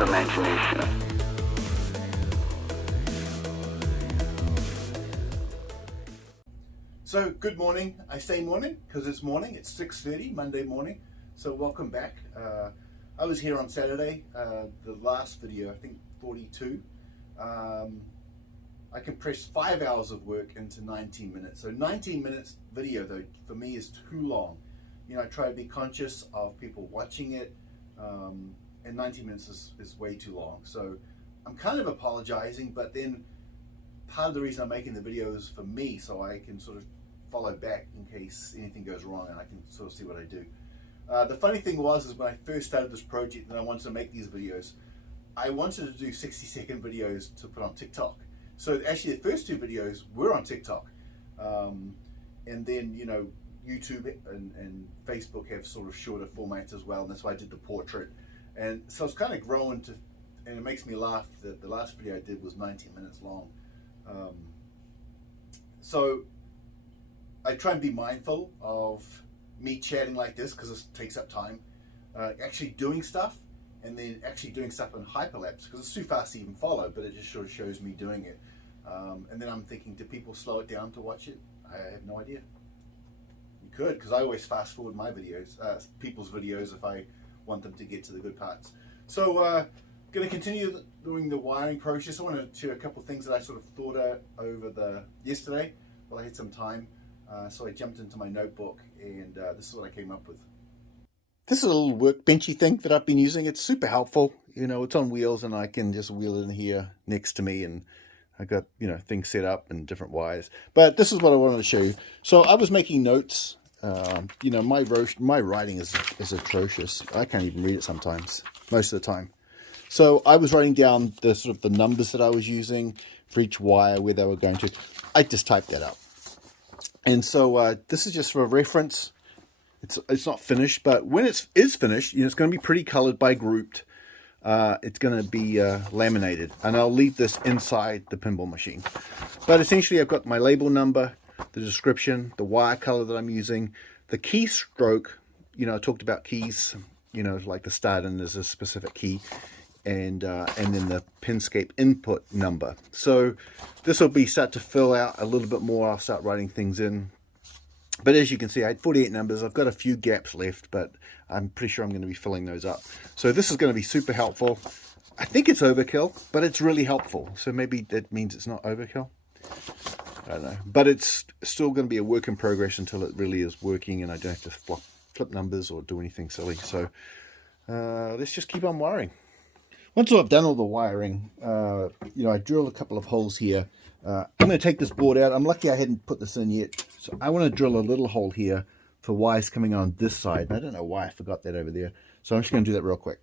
of imagination. So, good morning. I say morning because it's morning. It's 6:30 Monday morning. So welcome back. I was here on Saturday, the last video, I think 42. I compressed 5 hours of work into 19 minutes. So 19 minutes video, though, for me is too long. You know, I try to be conscious of people watching it, and 19 minutes is way too long. So I'm kind of apologizing, but then part of the reason I'm making the video is for me, so I can sort of follow back in case anything goes wrong and I can sort of see what I do. The funny thing is when I first started this project and I wanted to make these videos, I wanted to do 60-second videos to put on TikTok. So actually the first two videos were on TikTok. And then, you know, YouTube and Facebook have sort of shorter formats as well, and that's why I did the portrait. And so it's kind of grown to, and it makes me laugh that the last video I did was 19 minutes long. So I try and be mindful of me chatting like this because it takes up time. Actually doing stuff, and then actually doing stuff in hyperlapse because it's too fast to even follow, but it just sort of shows me doing it. And then I'm thinking, do people slow it down to watch it? I have no idea. You could, because I always fast forward my videos, people's videos, if I want them to get to the good parts. So going to continue doing the wiring process. I want to share a couple of things that I sort of thought over yesterday while I had some time. So I jumped into my notebook, and this is what I came up with. This is a little workbenchy thing that I've been using. It's super helpful. You know, it's on wheels, and I can just wheel it in here next to me, and I got, you know, things set up and different wires. But this is what I wanted to show you. So I was making notes. You know, my writing is atrocious. I can't even read it sometimes, most of the time. So I was writing down the sort of the numbers that I was using for each wire, where they were going to. I just typed that up. And so this is just for a reference. It's not finished, but when it is finished, you know, it's going to be pretty colored by grouped. It's going to be laminated, and I'll leave this inside the pinball machine. But essentially, I've got my label number, the description, the wire color that I'm using, the keystroke. You know, I talked about keys. You know, like the start in is a specific key, and then the Pinscape input number. So this will start to fill out a little bit more. I'll start writing things in. But as you can see, I had 48 numbers. I've got a few gaps left, but I'm pretty sure I'm going to be filling those up. So this is going to be super helpful. I think it's overkill, but it's really helpful. So maybe that means it's not overkill. I don't know. But it's still going to be a work in progress until it really is working and I don't have to flip numbers or do anything silly. So let's just keep on wiring. Once I've done all the wiring, you know, I drilled a couple of holes here. I'm going to take this board out. I'm lucky I hadn't put this in yet. So I want to drill a little hole here for wires coming on this side. And I don't know why I forgot that over there. So I'm just going to do that real quick.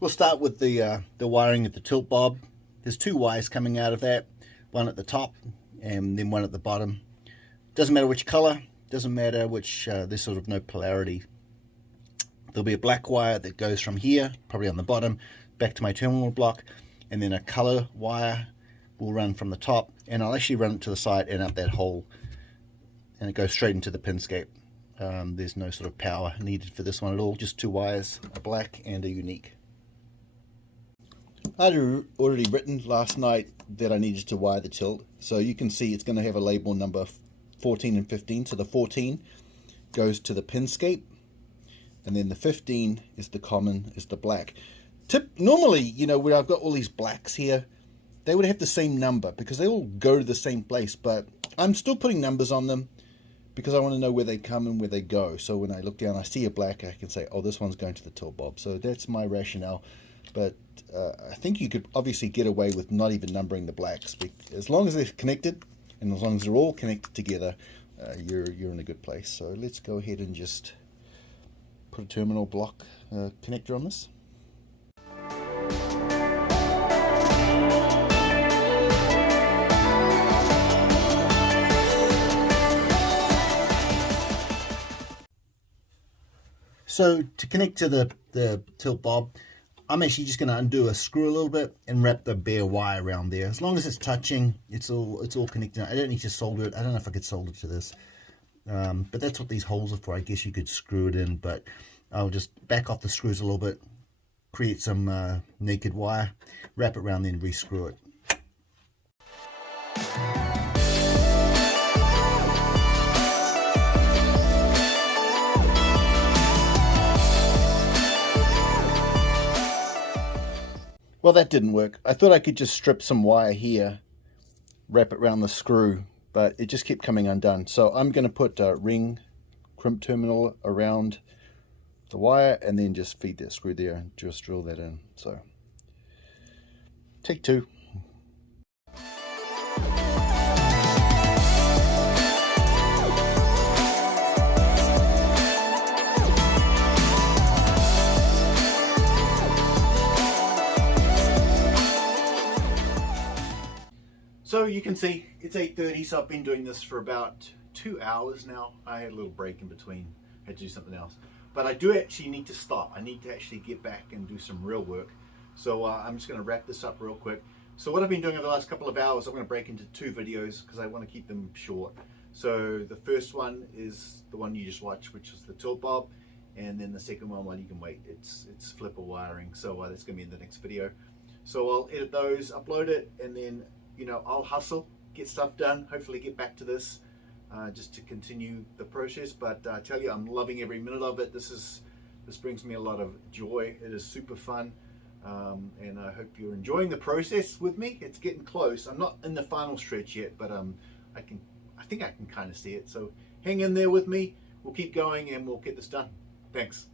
We'll start with the wiring at the tilt bob. There's two wires coming out of that, one at the top and then one at the bottom. Doesn't matter which color, doesn't matter which, there's sort of no polarity. There'll be a black wire that goes from here, probably on the bottom, back to my terminal block, and then a color wire will run from the top, and I'll actually run it to the side and out that hole, and it goes straight into the Pinscape. There's no sort of power needed for this one at all, just two wires, a black and a unique. I'd already written last night that I needed to wire the tilt, so you can see it's going to have a label number 14 and 15. So the 14 goes to the Pinscape, and then the 15 is the common, is the black. Normally, you know, where I've got all these blacks here, they would have the same number because they all go to the same place, but I'm still putting numbers on them because I want to know where they come and where they go. So when I look down, I see a black, I can say, oh, this one's going to the tilt bob. So that's my rationale. But I think you could obviously get away with not even numbering the blacks. As long as they're connected, and as long as they're all connected together, you're in a good place. So let's go ahead and just put a terminal block connector on this. So to connect to the tilt bob, I'm actually just going to undo a screw a little bit and wrap the bare wire around there. As long as it's touching, it's all connected. I don't need to solder it. I don't know if I could solder to this, but that's what these holes are for. I guess you could screw it in, but I'll just back off the screws a little bit, create some naked wire, wrap it around, then re-screw it. Well, that didn't work. I thought I could just strip some wire here, wrap it around the screw, but it just kept coming undone. So I'm going to put a ring crimp terminal around the wire and then just feed that screw there and just drill that in. So take two. So you can see it's 8:30, so I've been doing this for about 2 hours now. I had a little break in between, had to do something else. But I do actually need to stop. I need to actually get back and do some real work. So I'm just going to wrap this up real quick. So what I've been doing over the last couple of hours, I'm going to break into 2 videos because I want to keep them short. So the first one is the one you just watched, which is the tilt bob. And then the second one you can wait. It's flipper wiring. So that's going to be in the next video. So I'll edit those, upload it, and then I'll hustle, get stuff done, hopefully get back to this just to continue the process. But I tell you, I'm loving every minute of it. This brings me a lot of joy. It is super fun, and I hope you're enjoying the process with me. It's getting close. I'm not in the final stretch yet, but I think I can kind of see it. So hang in there with me. We'll keep going and we'll get this done. Thanks.